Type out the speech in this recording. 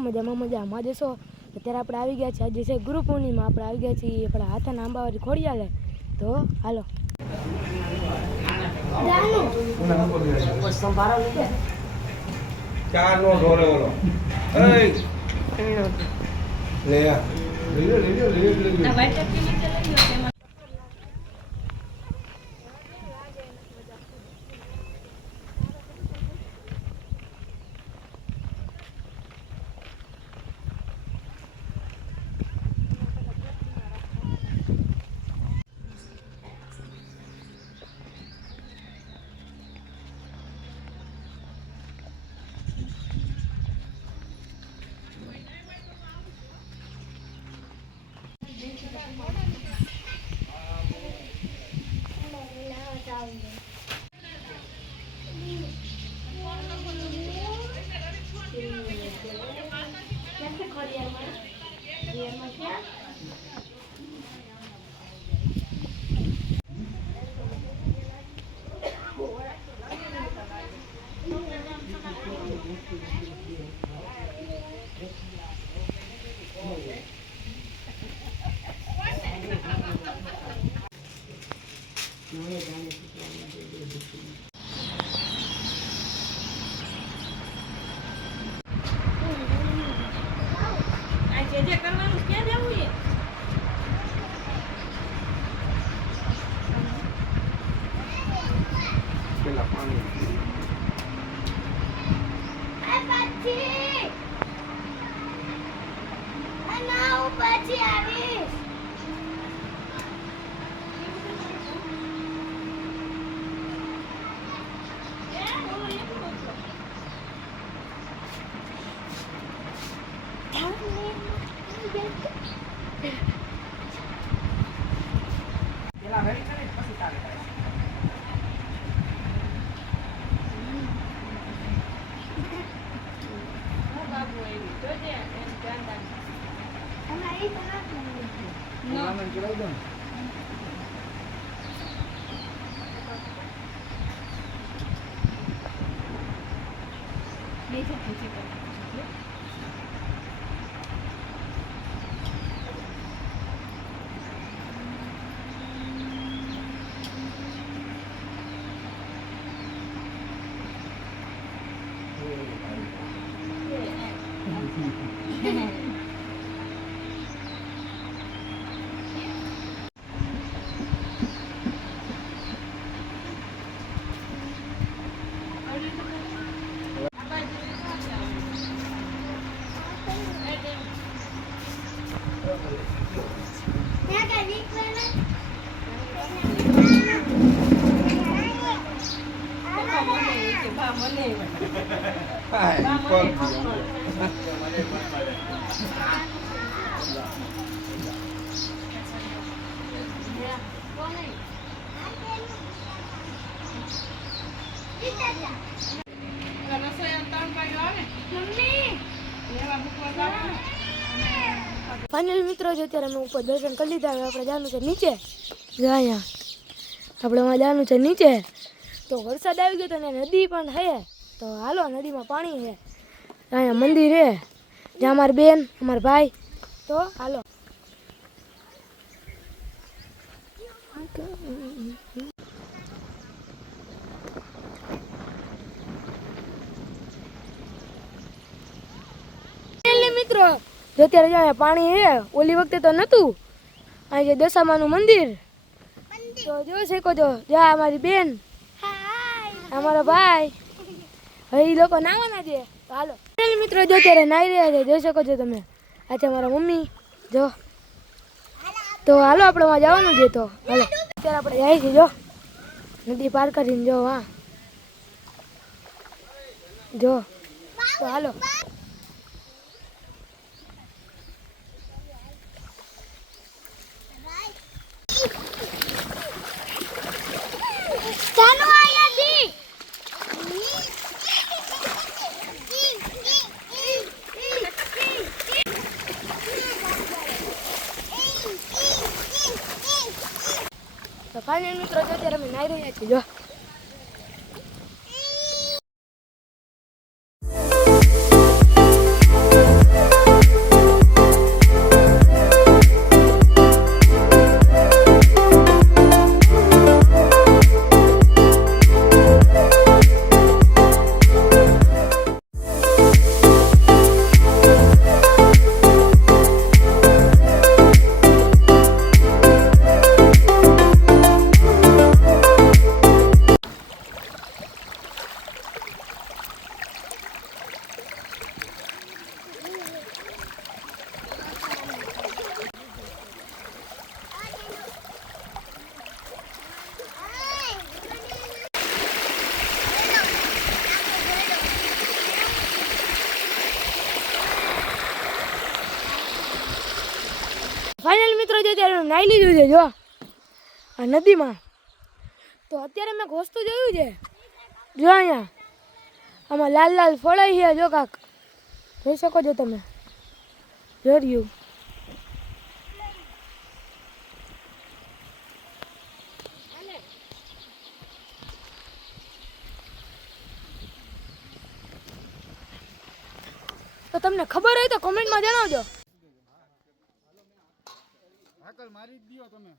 મિત્રો મજામાં જશો. અત્યારે આપણે આવી ગયા છીએ, આજે છે ગુરુ પૂર્ણિમા. આપણે આવી ગયા છીએ આપણા હાથાના આંબાવાળી ખોડિયાલે. તો હાલો જે કરવાનું ક્યાં જવું છે? પેલા પાણી પછી આવીશ. પેલા રેડી કરી પછી તારે બાબુ એવી તો જે એમ ગાંડા અમારી તરફ નો નામ જોઈ દો. નીચે પૂછી કર. ફાઇનલ મિત્રો છે, અત્યારે અમે ઉપર દર્શન કરી લીધા. હવે આપણે જવાનું છે નીચે. અહીંયા આપણે જવાનું છે નીચે. તો વરસાદ આવી ગયો તો ને નદી પણ છે. તો હાલો, નદીમાં પાણી છે. અહીંયા મંદિર છે, જ્યાં અમારી બેન અમારા ભાઈ. તો હાલો મિત્રો. જો અત્યારે જ્યાં પાણી છે, ઓલી વખતે તો નહોતું. અહીં જે દશામાનું મંદિર તો જોઈ શકો છો. જ્યાં અમારી બેન અમારા ભાઈ, હવે એ લોકો નાવાના છે. તો હાલો મિત્રો, જો અત્યારે નાઈ રહ્યા છે, જોઈ શકો છો તમે. આ છે મારા મમ્મી. જો તો હાલો આપણે માં જવાનું છે. તો હાલો અત્યારે આપણે જાય છે. જો નદી પાર કરીને, જો હા જો. તો હાલો તો ફાઇનલ મિત્રો, અત્યારે અમે નાઈ રહ્યા છીએ. જો જ અત્યારે નાહી લીધું છે જો આ નદીમાં. તો અત્યારે મેં વસ્તુ જોયું છે જો અહીંયા આમાં લાલ લાલ ફળાઈ છે જો કાક જોઈ શકો છો તમે જોર્યું. તો તમને ખબર હોય તો કોમેન્ટમાં જણાવજો. હાકલ મારી જ દ્યો તમે.